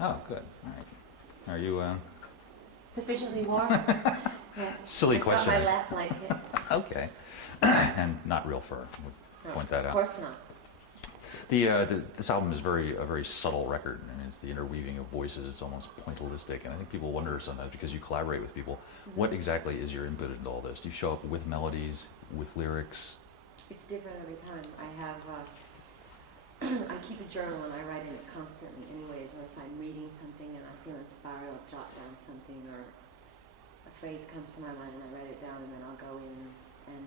Oh, good. All right. Are you, Sufficiently warm? Yes. silly It's question. on my lap blanket. Okay. And not real fur. We'll point that Of out. course not. This album is a very subtle record. I mean, it's the interweaving of voices. It's almost pointillistic, and I think people wonder sometimes because you collaborate with people, what exactly is your input into all this? Do you show up with melodies, with lyrics? It's different every time. I have, I keep a journal and I write in it constantly anyways, or if I'm reading something and I feel inspired, I'll jot down something, or a phrase comes to my mind and I write it down, and then I'll go in and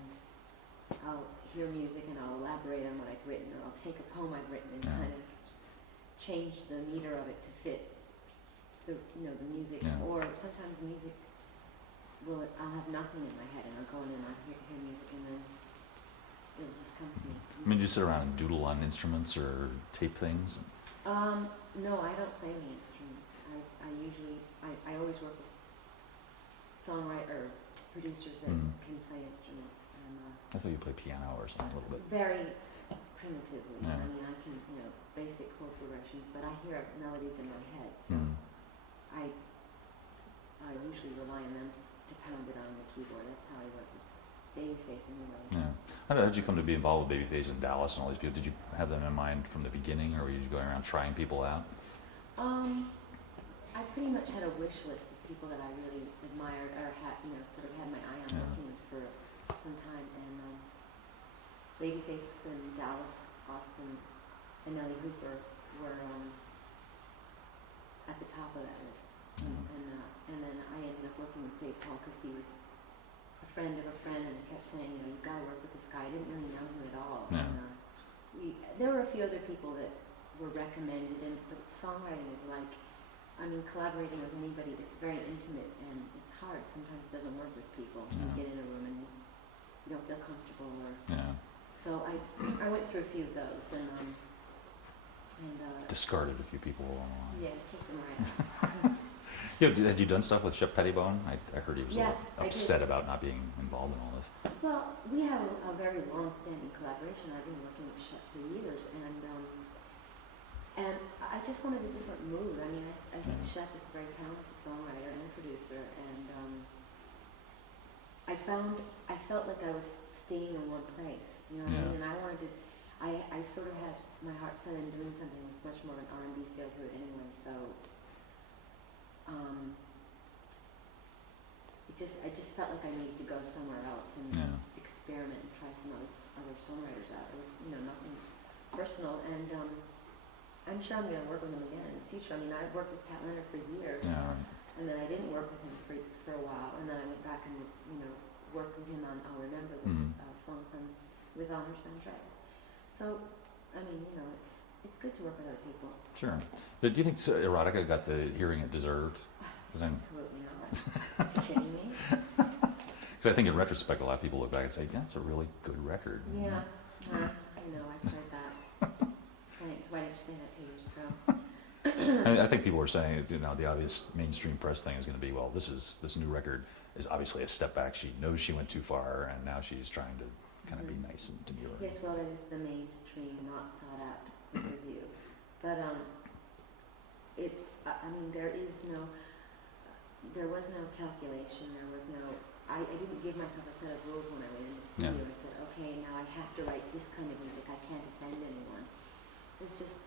I'll hear music and I'll elaborate on what I've written, or I'll take a poem I've written and kind of change the meter of it to fit the music. Or sometimes music I'll have nothing in my head and I'll go in and I'll hear music and then it'll just come to me. I mean, do you sit around and doodle on instruments or tape things? No, I don't play any instruments. I always work with songwriter producers that can play instruments. And, I thought you played piano or something a little bit. very primitively. Yeah. I mean, I can, basic chord progressions, but I hear melodies in my head, so I usually rely on them to pound it on the keyboard. That's how I work with Babyface anyway. Yeah. How did you come to be involved with Babyface and Dallas and all these people? Did you have them in mind from the beginning, or were you going around trying people out? I pretty much had a wish list of people that I really admired or had, sort of had my eye on working with for some time. And Babyface and Dallas, Austin, and Nellie Hooper were at the top of that list. And then I ended up working with Dave Paul because he was a friend of a friend and kept saying, you've got to work with this guy. I didn't really know him at all. Yeah. And, there were a few other people that were recommended, but songwriting is like, collaborating with anybody, it's very intimate and it's hard. Sometimes it doesn't work with people. You get in a room and you don't feel comfortable. So I went through a few of those and discarded a few people along the line. Yeah, kicked them right out. Had you done stuff with Shep Pettibone? I heard he was a little upset about not being involved in all this. Well, we have a very long-standing collaboration. I've been working with Shep for years, and I just wanted a different mood. I mean, I think Shep is a very talented songwriter and producer, and I felt like I was staying in one place. You know what I mean? And I wanted to. I sort of had my heart set in doing something with much more of an R&B feel to it anyway. So. I just felt like I needed to go somewhere else and experiment and try some other songwriters out. It was, nothing personal, and I'm sure I'm going to work with him again in the future. I mean, I've worked with Pat Leonard for years, and then I didn't work with him for a while, and then I went back and, worked with him on I'll Remember This song from With Honor soundtrack. So, I mean, it's good to work with other people. Sure. Do you think Erotica got the hearing it deserved? Absolutely not. Are you kidding me? Because I think in retrospect, a lot of people look back and say, it's a really good record. Yeah. I know, I've heard that. Thanks. Why didn't you say that 2 years ago? I think people were saying, the obvious mainstream press thing is going to be, well, this new record is obviously a step back. She knows she went too far, and now she's trying to kind of be nice and demure. Yes, well, it is the mainstream, not thought out review. But there was no calculation. There was no. I didn't give myself a set of rules when I went in the studio. I said, okay, now I have to write this kind of music. I can't offend anyone. It's just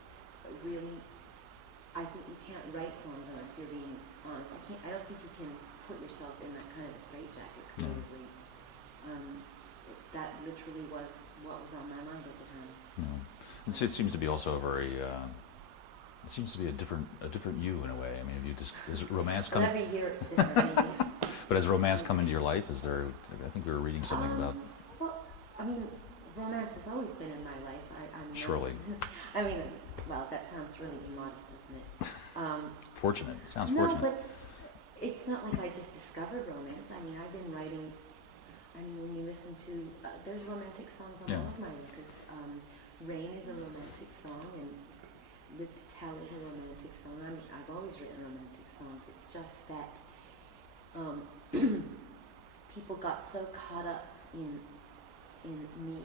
really. I think you can't write songs unless you're being honest. I don't think you can put yourself in that kind of a straitjacket creatively. That literally was what was on my mind at the time. It seems to be also a very. It seems to be a different you in a way. I mean, is romance come? Every year it's different. But has romance come into your life? Is there? I think we were reading something about. Well, I mean, romance has always been in my life. Surely. Well, that sounds really immodest, doesn't it? Fortunate. It sounds no, fortunate. but it's not like I just discovered romance. I mean, I've been writing. I mean, when you listen to, there's romantic songs on all of my records. Rain is a romantic song, and Live to Tell is a romantic song. I've always written romantic songs. It's just that people got so caught up in the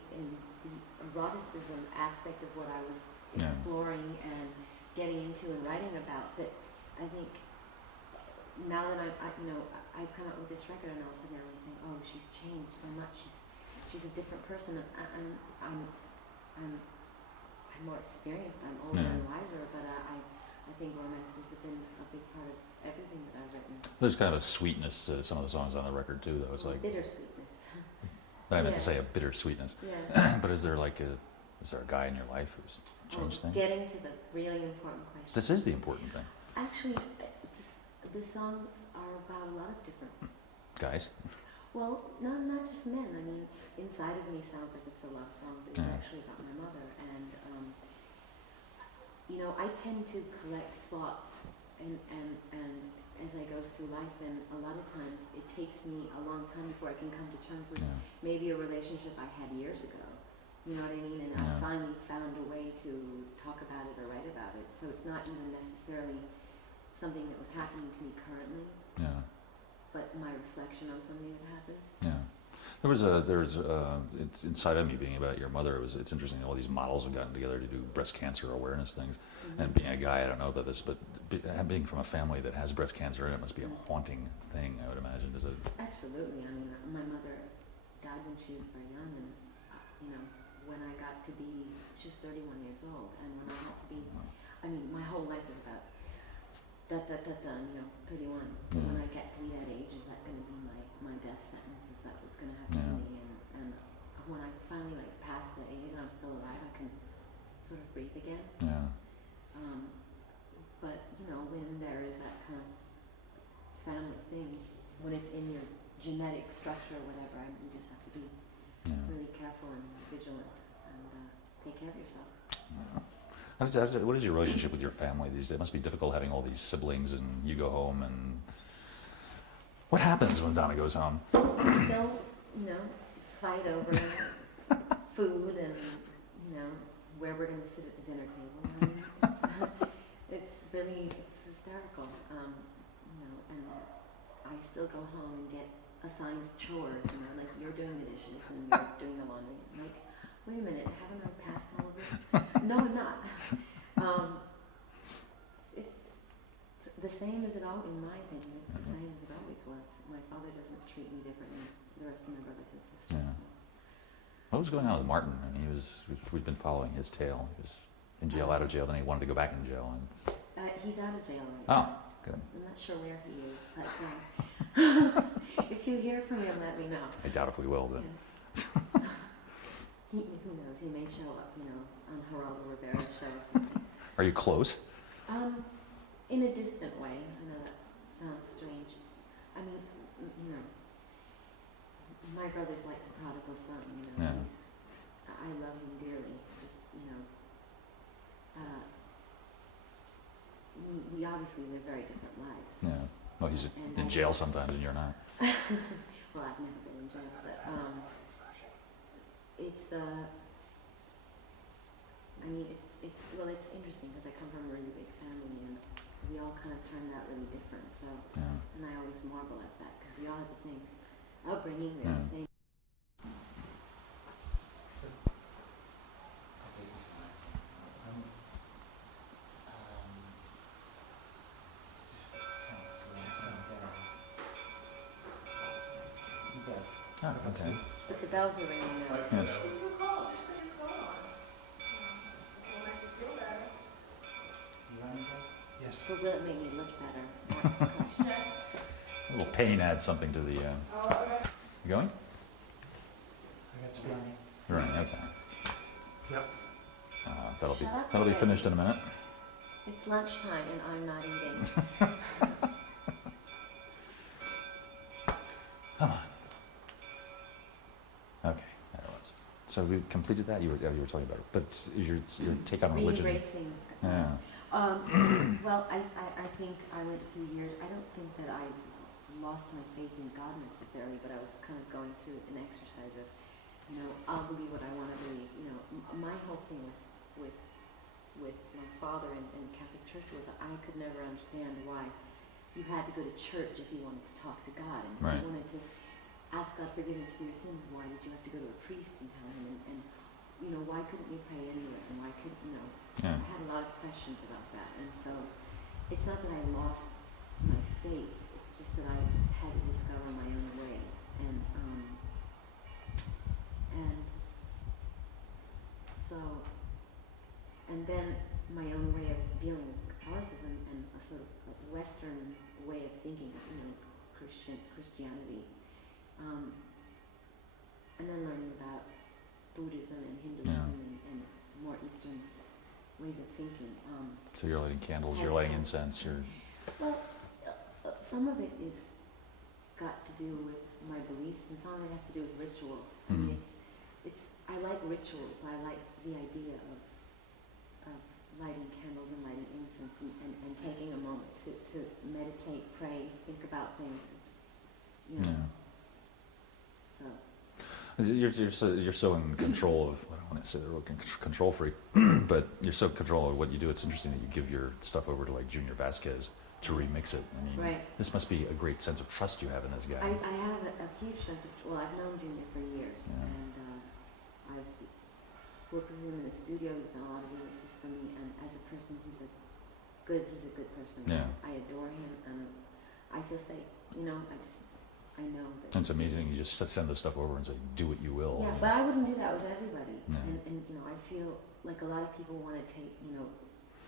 eroticism aspect of what I was exploring and getting into and writing about that I think now that I've come out with this record, and all of a sudden everyone's saying, "Oh, she's changed so much. She's a different person." I'm more experienced. I'm older and wiser, but I think romances have been a big part of everything that I've written. There's kind of a sweetness to some of the songs on the record too, though. It's like bittersweetness. I meant to say a bittersweetness. Yeah. But is there a guy in your life who's changed things? Getting to the really important question. This is the important thing. Actually, the songs are about a lot of different Guys? Well, no, not just men. I mean, Inside of Me sounds like it's a love song, but it's actually about my mother. And, I tend to collect thoughts and as I go through life, and a lot of times it takes me a long time before I can come to terms with maybe a relationship I had years ago. You know what I mean? And I finally found a way to talk about it or write about it. So it's not even necessarily something that was happening to me currently. Yeah. But my reflection on something that happened. Yeah, it's Inside of Me being about your mother. It's interesting. All these models have gotten together to do breast cancer awareness things. Mm-hmm. And being a guy, I don't know about this, but being from a family that has breast cancer in it must be a haunting thing. I would imagine. Is it? Absolutely. I mean, my mother died when she was very young, and when I got to be, she was 31 years old, and when I got to be, I mean, my whole life was about. 31. When I get to be that age, is that going to be my death sentence? Is that what's going to happen to me? And when I finally pass that age and I'm still alive, I can sort of breathe again. Yeah. But when there is that kind of family thing, when it's in your genetic structure or whatever, you just have to be really careful and vigilant and take care of yourself. Yeah. What is your relationship with your family these days? It must be difficult having all these siblings and you go home and... What happens when Donna goes home? Still, fight over food and, where we're going to sit at the dinner table. I mean, it's hysterical. And I still go home and get assigned chores, like you're doing the dishes and you're doing the laundry. I'm like, wait a minute, haven't I passed all of this? No, I'm not. It's the same as it always, in my opinion, it's the same as it always was. My father doesn't treat me different than the rest of my brothers and sisters. Yeah. So. What was going on with Martin? I mean, we've been following his tale. He was in jail, out of jail, then he wanted to go back in jail. And he's out of jail right now. now. Good. I'm not sure where he is, but if you hear from him, let me know. I doubt if we will, but... Yes. Who knows? He may show up, on Geraldo Rivera's show or something. Are you close? In a distant way. I know that sounds strange. I mean, my brother's like the prodigal son. Yeah. I love him dearly. Just we obviously live very different lives. Yeah. Well, he's in jail sometimes, and you're not. Well, I've never been in jail, but it's interesting because I come from a really big family and we all kind of turned out really different. So, and I always marvel at that because we all had the same upbringing, we had the same. Oh, okay. But the bells are ringing now. Yes. Yes. But will it make me look better? That's the question. A little pain adds something to the... You going? I got some running. You're running, okay. Yep. That'll be finished in a minute. It's lunchtime and I'm not eating. Come on. Okay, there it was. So we completed that. You were talking about it, but your take on religion. Re-embracing. Yeah. Well, I think I went through years. I don't think that I lost my faith in God necessarily, but I was kind of going through an exercise of, I'll believe what I want to believe. My whole thing with my father and Catholic Church was I could never understand why you had to go to church if you wanted to talk to God, and if you wanted to ask God forgiveness for your sins. Why did you have to go to a priest and tell him? And why couldn't you pray anywhere? And why couldn't I had a lot of questions about that, and so it's not that I lost my faith. It's just that I had to discover my own way, and so, and then my own way of dealing with Catholicism and a sort of a Western way of thinking, Christianity, and then learning about Buddhism and Hinduism and more Eastern ways of thinking. So you're lighting candles, you're lighting incense, you're... Well, some of it is got to do with my beliefs, and some of it has to do with ritual. I mean, I like rituals. I like the idea of lighting candles and lighting incense and taking a moment to meditate, pray, think about things. It's, so. You're so in control of, I don't want to say the word control freak, but you're so in control of what you do. It's interesting that you give your stuff over to like Junior Vasquez to remix it. I mean, this must be a great sense of trust you have in this guy. I have a huge sense of, well, I've known Junior for years, and I've worked with him in the studio. He's done a lot of remixes for me, and as a person, he's a good person. Yeah. I adore him, and I feel safe. I know that. It's amazing. You just send this stuff over and say, do what you will. Yeah, but I wouldn't do that with everybody. No. And I feel like a lot of people want to take,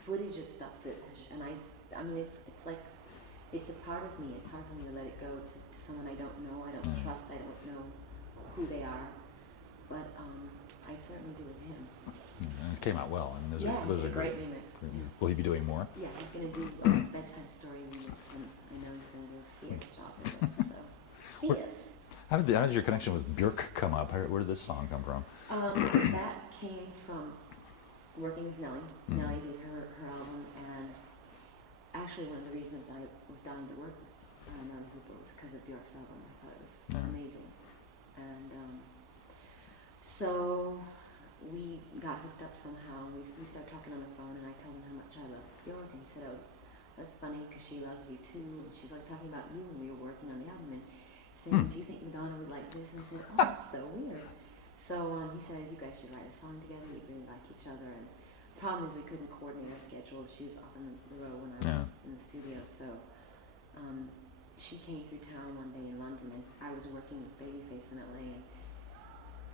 footage of stuff that, and I mean, it's like, it's a part of me. It's hard for me to let it go to someone I don't know, I don't trust, I don't know who they are. But I certainly do with him. And it came out well. I mean, those he's are a great remix. Will he be doing more? Yeah, he's going to do a bedtime story remix, and I know he's going to do a fierce job with it. So, fierce. How did your connection with Björk come up? Where did this song come from? That came from working with Nelly. Nelly did her album, and actually one of the reasons I was dying to work with Nelly Hooper was because of Björk's album. I thought it was amazing. And so we got hooked up somehow. We started talking on the phone, and I told him how much I loved Björk, and he said, "Oh, that's funny because she loves you too. And she's always talking about you when we were working on the album." And saying, "Do you think Madonna would like this?" And I said, "Oh, that's so weird." So he said, "You guys should write a song together. You really like each other." And the problem is we couldn't coordinate our schedules. She was off on the road when I was in the studio. So she came through town one day in London, and I was working with Babyface in LA,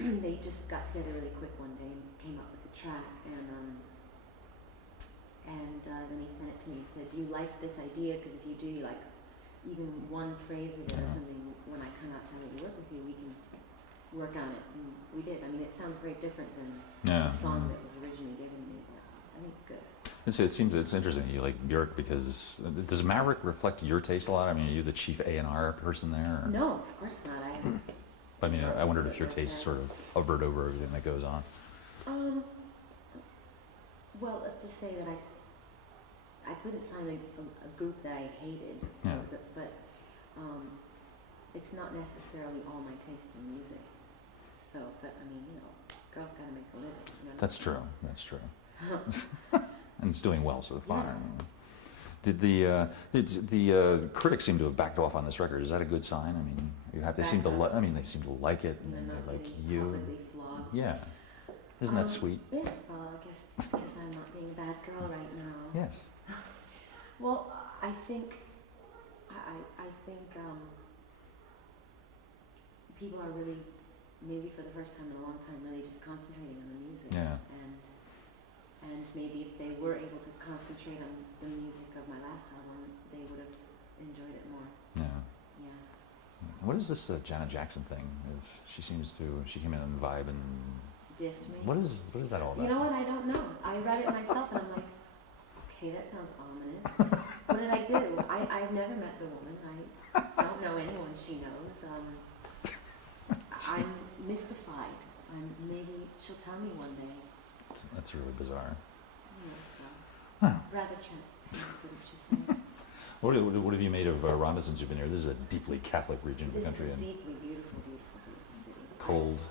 and they just got together really quick one day and came up with a track. And then he sent it to me and said, "Do you like this idea? Because if you do, you like even one phrase of it or something, when I come out to work with you, we can work on it." And we did. I mean, it sounds very different than the song that was originally given me, but I think it's good. It's interesting you like Björk because does Maverick reflect your taste a lot? I mean, are you the chief A&R person there? Or? No, of course not. I mean, I wondered if your taste sort of hovered over everything that goes on. Well, let's just say that I couldn't sign a group that I hated, but it's not necessarily all my taste in music. So, but I mean, girls got to make a living. That's true. And it's doing well so far. Yeah. Did the critics seem to have backed off on this record? Is that a good sign? I mean, they seem to like it, and they like you. Publicly flogged. Yeah. Isn't that sweet? Yes. Well, I guess it's because I'm not being a bad girl right now. Yes. Well, I think people are really, maybe for the first time in a long time, really just concentrating on the music. Yeah. And maybe if they were able to concentrate on the music of my last album, they would have enjoyed it more. Yeah. Yeah. What is this Janet Jackson thing? She came in and vibe and Dissed me. What is that all about? You know what? I don't know. I read it myself, and I'm like, okay, that sounds ominous. What did I do? I've never met the woman. I don't know anyone she knows. I'm mystified. Maybe she'll tell me one day. That's really bizarre. Rather transparent, wouldn't you say? What have you made of Rhonda since you've been here? This is a deeply Catholic region of the country. This is a deeply beautiful, beautiful, beautiful city. Cold.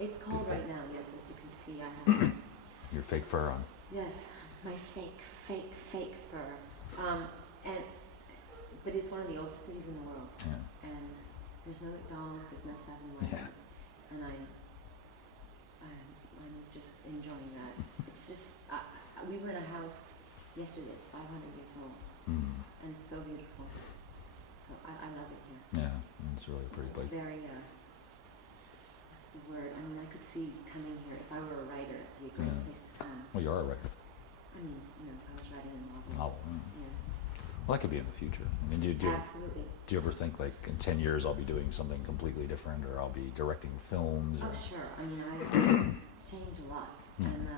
It's cold right now, yes, as you can see. I have your fake fur on. Yes, my fake fur. But it's one of the oldest cities in the world. Yeah. And there's no McDonald's, there's no 7-Eleven. Yeah. And I'm just enjoying that. It's just, we were in a house yesterday. It's 500 years old, Mm. and it's so beautiful. So I love it here. Yeah, it's really a pretty It's place. very, what's the word? I mean, I could see coming here, if I were a writer, it'd be a great Yeah. place to come. Well, you are a writer. I mean, if I was writing a novel. Novel. Mm. Yeah, Well, that could be in the future. I mean, absolutely. do you ever think like in 10 years I'll be doing something completely different, or I'll be directing films? Or... Oh, sure. I mean, I've changed a lot. Mm. And,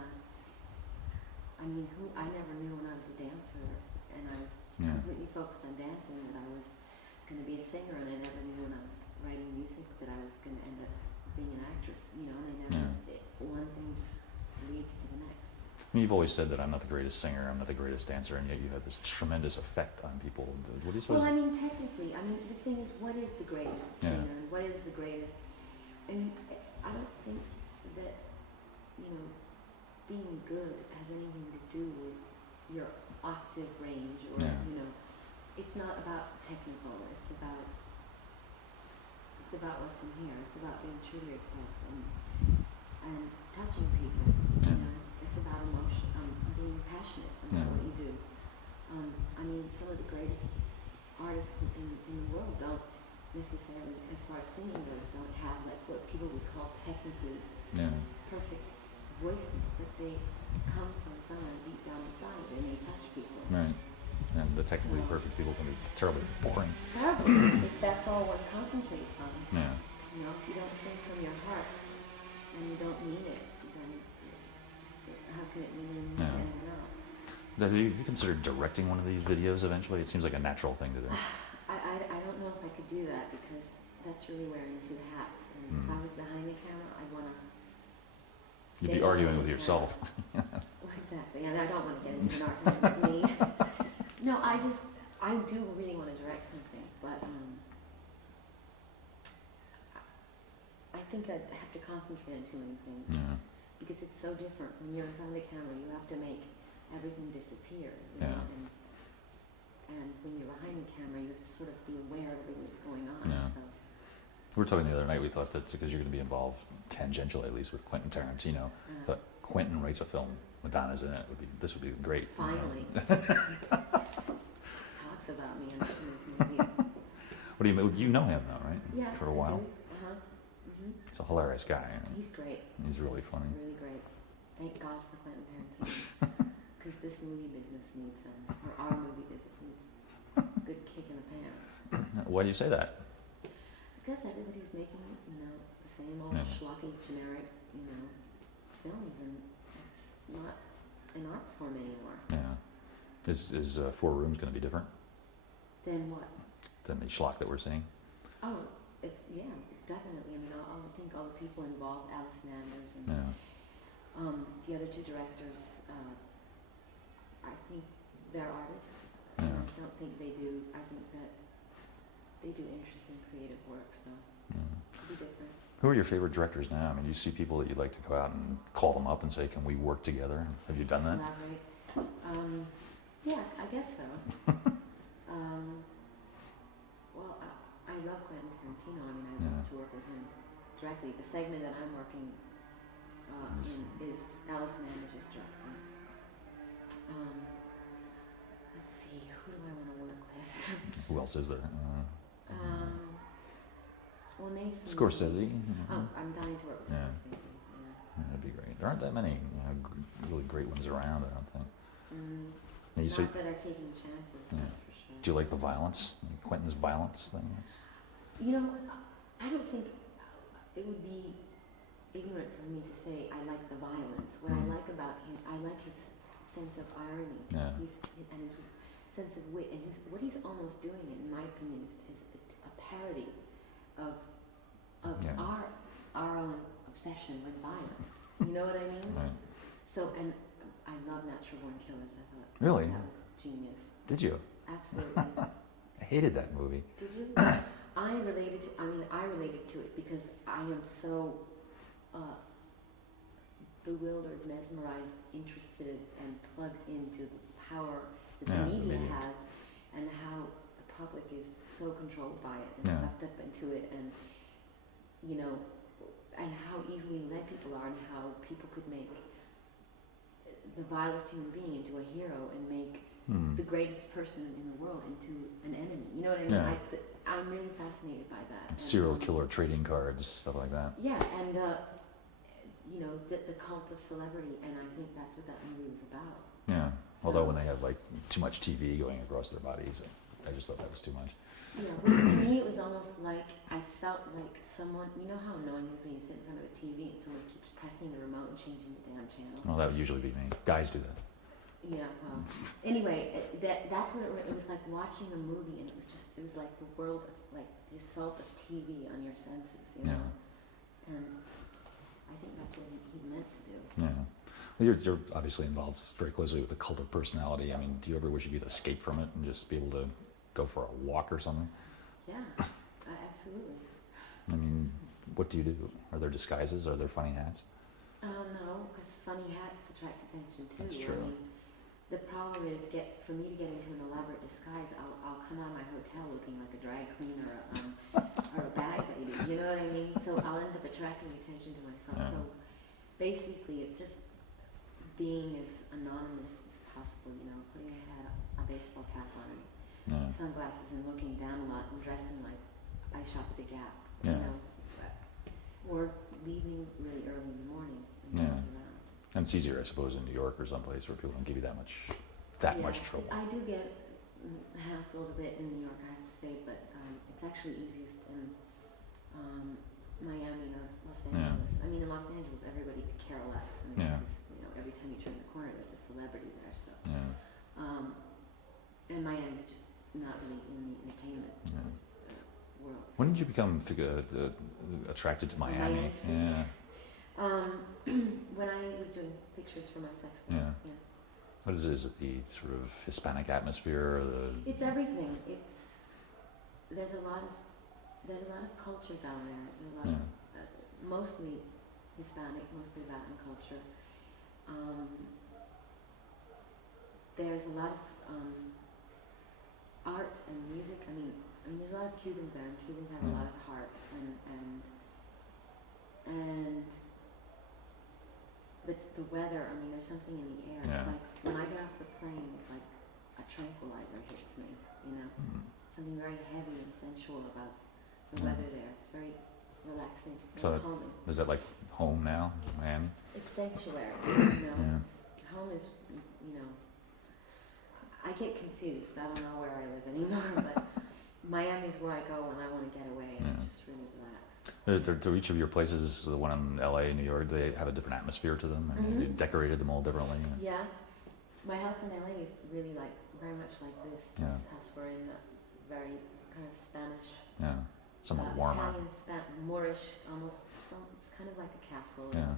I mean, I never knew when I was a dancer and I was Yeah. completely focused on dancing that I was going to be a singer, and I never knew when I was writing music that I was going to end up being an actress, you know, and I never, one thing just leads to the next. I mean, you've always said that I'm not the greatest singer, I'm not the greatest dancer, and yet you have this tremendous effect on people. What do you suppose? Well, I mean, technically, I mean, the thing is, what is the greatest Yeah. singer and what is the greatest? And I don't think that, you know, being good has anything to do with your octave range or, Yeah. you know, it's not about technical, it's about what's in here. It's about being true to yourself and touching people, you Yeah. know. It's about emotion, being passionate about Yeah. what you do. I mean, some of the greatest artists in the world don't necessarily, as far as singing goes, don't have like what people would call technically Yeah. perfect voices, but they come from somewhere deep down inside and they touch people. Right. And the technically perfect people can be terribly boring. Terrible if that's all one concentrates on. Yeah. You know, if you don't sing from your heart and you don't mean it, then how can it mean anything to Yeah. anyone else? Now, do you consider directing one of these videos eventually? It seems like a natural thing to do. I don't know if I could do that because that's really wearing two hats. And if I was behind the camera, I'd want to. You'd be arguing with yourself. Well, exactly. And I don't want to get into an argument with me. No, I do really want to direct something, but I think I'd have to concentrate on too many things Yeah. because it's so different. When you're in front of the camera, you have to make everything disappear. You know? And when you're behind the camera, you have to sort of be aware of everything that's going on. Yeah. So. We were talking the other night, we thought that's because you're going to be involved tangentially, at least with Quentin Tarantino. But Quentin writes a film, Madonna's in it. This would be great. Finally. Talks about me in his movies. What do you mean? You know him though, right? Yeah. For a while. Uh-huh. Mm-hmm. He's a hilarious guy. You know? He's great. He's really funny. Really great. Thank God for Quentin Tarantino. Because this movie business needs, or our movie business needs a good kick in the pants. Why do you say that? Because everybody's making, you know, the same old schlocky, generic, you know, films, and it's not an art form anymore. Yeah. Is Four Rooms going to be different Then what? than the schlock that we're seeing? Oh, it's, yeah, definitely. I mean, I think all the people involved, Alice Nanders and Yeah. the other two directors, I think they're artists. Yeah. I don't think they do, I think that they do interesting creative work, so it'll be different. Who are your favorite directors now? I mean, do you see people that you'd like to go out and call them up and say, can we work together? Have you done that? Collaborate. Yeah, I guess so. Well, I love Quentin Tarantino. I mean, I love to work with him directly. The segment that I'm working in is Alice Nanders' directing. Let's see, who do I want to work with? Who else is there? Well, name some Scorsese. names. Oh, I'm dying to work with Yeah. Scorsese. Yeah. That'd be great. There aren't that many really great ones around, I don't think. And you say, Not that are taking chances, that's for sure. do you like the violence? Like Quentin's violence thing? You know, I don't think it would be ignorant for me to say I like the violence. What I like about him, I like his sense of irony. Yeah. And his sense of wit, and what he's almost doing, in my opinion, is a parody of our own obsession with violence. You know what I mean? Right. So, and I love Natural Born Killers. I thought Really? that was genius. Did you? Absolutely. I hated that movie. Did you? I related to it because I am so bewildered, mesmerized, interested, and plugged into the power that the media has, and how the public is so controlled by it and sucked up into it, and you know, and how easily led people are, and how people could make the vilest human being into a hero and make the greatest person in the world into an enemy. You know what I mean? Yeah. I'm really fascinated by that. And, Serial killer trading cards, stuff like that. Yeah, and you know, the cult of celebrity, and I think that's what that movie was about. Yeah. So, Although when they had like too much TV going across their bodies, I just thought that was too much. yeah, well, to me it was almost like I felt like someone. You know how annoying it is when you sit in front of a TV and someone keeps pressing the remote and changing the damn channel. Well, that would usually be me. Guys do that. Yeah, well, anyway, that's what it was like watching a movie, and it was like the world of, like, the assault of TV on your senses, you know? And I think that's what he meant to do. Yeah. Well, you're obviously involved very closely with the cult of personality. I mean, do you ever wish you could escape from it and just be able to go for a walk or something? Yeah, absolutely. I mean, what do you do? Are there disguises? Are there funny hats? No, because funny hats attract attention too. That's true. I mean, the problem is, for me to get into an elaborate disguise, I'll come out of my hotel looking like a drag queen or or a bag lady. You know what I mean? So I'll end up attracting attention to myself. Yeah. So basically, it's just being as anonymous as possible. You know, putting a baseball cap on and Yeah. sunglasses and looking down a lot and dressing like I shop at the Gap. Yeah. You know, or leaving really early in the morning and Yeah. nobody's around. And it's easier, I suppose, in New York or someplace where people don't give you that much trouble. I do get hassled a bit in New York, I have to say, but it's actually easiest in Miami or Los Yeah. Angeles. I mean, in Los Angeles, everybody could care less, and Yeah. because, you know, every time you turn the corner, there's a celebrity there. So, Yeah. and Miami's just not really in the entertainment Yeah. world. So. When did you become attracted to Miami? Miami thing? Yeah. When I was doing pictures for my sex film. Yeah. What is it? Is it the sort of Hispanic atmosphere? Or the It's everything. There's a lot of culture down there. There's a lot Yeah. of mostly Hispanic, mostly Latin culture. There's a lot of art and music. I mean, there's a lot of Cubans there, and Cubans have a lot of heart and the weather. I mean, there's something in the air. Yeah. It's like when I get off the plane, it's like a tranquilizer hits me. You know, something very heavy and sensual about the weather there. It's very relaxing, So very calming. is that like home now, Miami? It's sanctuary. You know, Yeah. home is, you know. I get confused. I don't know where I live anymore, but Miami's where I go when I want to get away and Yeah. just really relax. Do each of your places, the one in LA, New York, they have a different atmosphere to them? I mean, Mhm. you decorated them all differently? Yeah, my house in LA is really like very much like this. Yeah. This house we're in, very kind of Spanish, Yeah. Somewhat warmer. Italian, Moorish, almost. It's kind of like a castle. Yeah.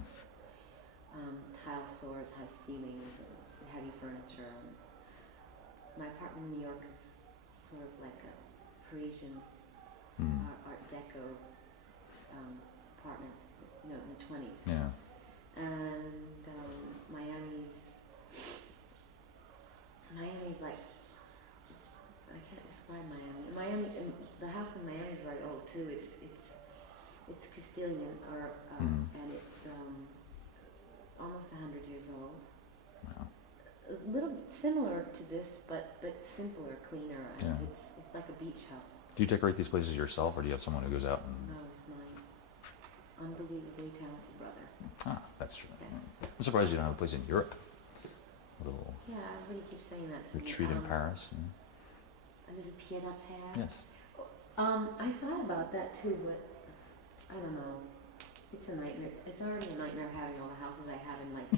Tile floors, high ceilings, and heavy furniture. And my apartment in New York is sort of like a Parisian Art Deco apartment, you know, in the 20s. Yeah. And Miami's like, I can't describe Miami. And the house in Miami is very old too. It's Castilian, and it's almost 100 years old. Wow. It's a little bit similar to this, but simpler, cleaner, and Yeah. it's like a beach house. Do you decorate these places yourself, or do you have someone who goes out and... No, with my unbelievably talented brother. Ah, that's true. Yes. I'm surprised you don't have a place in Europe. A little Yeah, everybody keeps saying that to retreat me. in Paris. A little pied-à-terre. Yes. I thought about that too, but I don't know. It's a nightmare. It's already a nightmare having all the houses I have and like,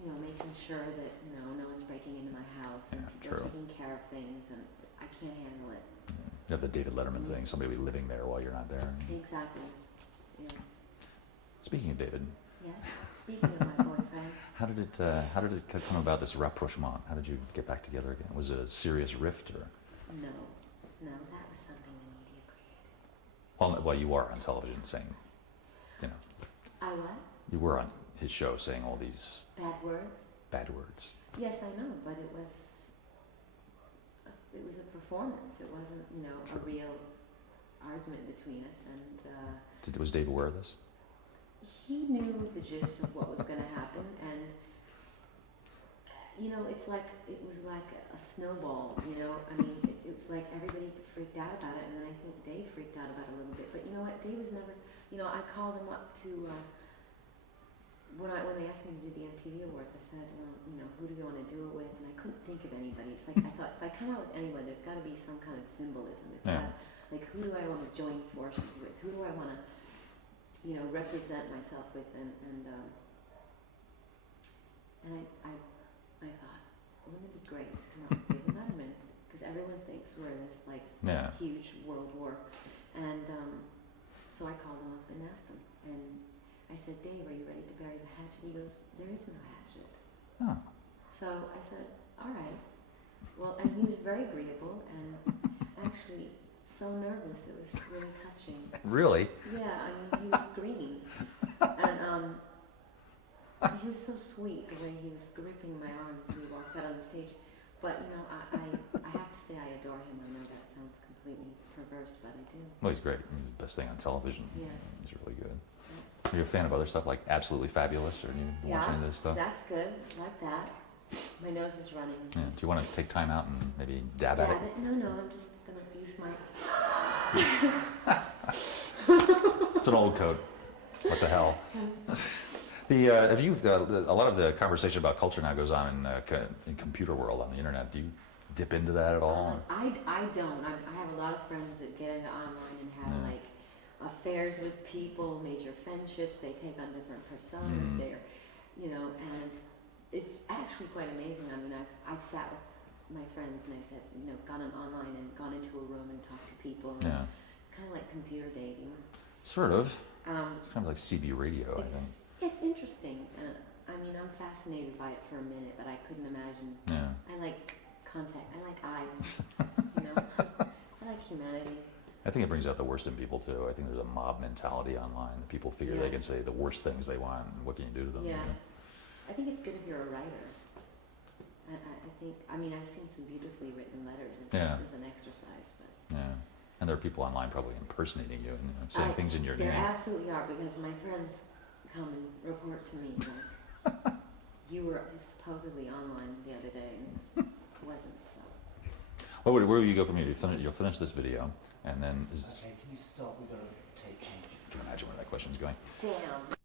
you know, making sure that, you know, no one's breaking into my house and Yeah, people are true. taking care of things, and I can't handle it. You have the David Letterman thing, somebody will be living there while you're not there. Exactly. Yeah. Speaking of David, Yes. Speaking of my boyfriend, how did it come about, this rapprochement? How did you get back together again? Was it a serious rift, or? no, that was something the media created. Well, you are on television saying, you know, I what? you were on his show saying all these Bad words? bad words. Yes, I know, but it was a performance. It wasn't, you know, True. a real argument between us, and Was Dave aware of this? he knew the gist of what was going to happen, and you know, it was like a snowball, you know. I mean, it was like everybody freaked out about it, and then I think Dave freaked out about it a little bit. But you know what? Dave was never, you know, I called him up to, when they asked me to do the MTV Awards, I said, you know, who do you want to do it with? And I couldn't think of anybody. It's like, I thought, if I come out with anyone, there's got to be some kind of symbolism. It's Yeah. like, who do I want to join forces with? Who do I want to, you know, represent myself with? And I thought, wouldn't it be great to come up with David Letterman? Because everyone thinks we're in this like Yeah. huge world war. And so I called him up and asked him. And I said, Dave, are you ready to bury the hatchet? He goes, there is no hatchet. Oh. So I said, all right. Well, and he was very agreeable and actually so nervous. It was really touching. Really? Yeah, I mean, he was green. And he was so sweet the way he was gripping my arm as we walked out on the stage. But, you know, I have to say I adore him. I know that sounds completely perverse, but I do. Well, he's great. He's the best thing on television. Yeah. He's really good. Are you a fan of other stuff like Absolutely Fabulous, or do you watch any of this stuff? That's good. Like that. My nose is running. Yeah. Do you want to take time out and maybe dab at Dab it? it? No, I'm just going to use my... It's an old code. What the hell? Have you? A lot of the conversation about culture now goes on in computer world on the internet. Do you dip into that at all? I don't. I have a lot of friends that get into online and have like affairs with people, major friendships. They take on different personas. They're, you know, and it's actually quite amazing. I mean, I've sat with my friends and I said, you know, gone online and gone into a room and talked to people. And Yeah. it's kind of like computer dating. Sort of. It's kind of like CB radio, I think. It's interesting. I mean, I'm fascinated by it for a minute, but I couldn't imagine. Yeah. I like contact. I like eyes. You know, I like humanity. I think it brings out the worst in people too. I think there's a mob mentality online. People figure they can say the worst things they want, and what can you do to them? Yeah. You know? I think it's good if you're a writer. I think. I mean, I've seen some beautifully written letters, and just as an exercise, but. Yeah. And there are people online probably impersonating you and saying things in your there name. absolutely are, because my friends come and report to me like, you were supposedly online the other day and wasn't, so. Well, where will you go from here? You'll finish this video, and then Okay, can you stop? We've got to tape change. can you imagine where that question's going? Damn.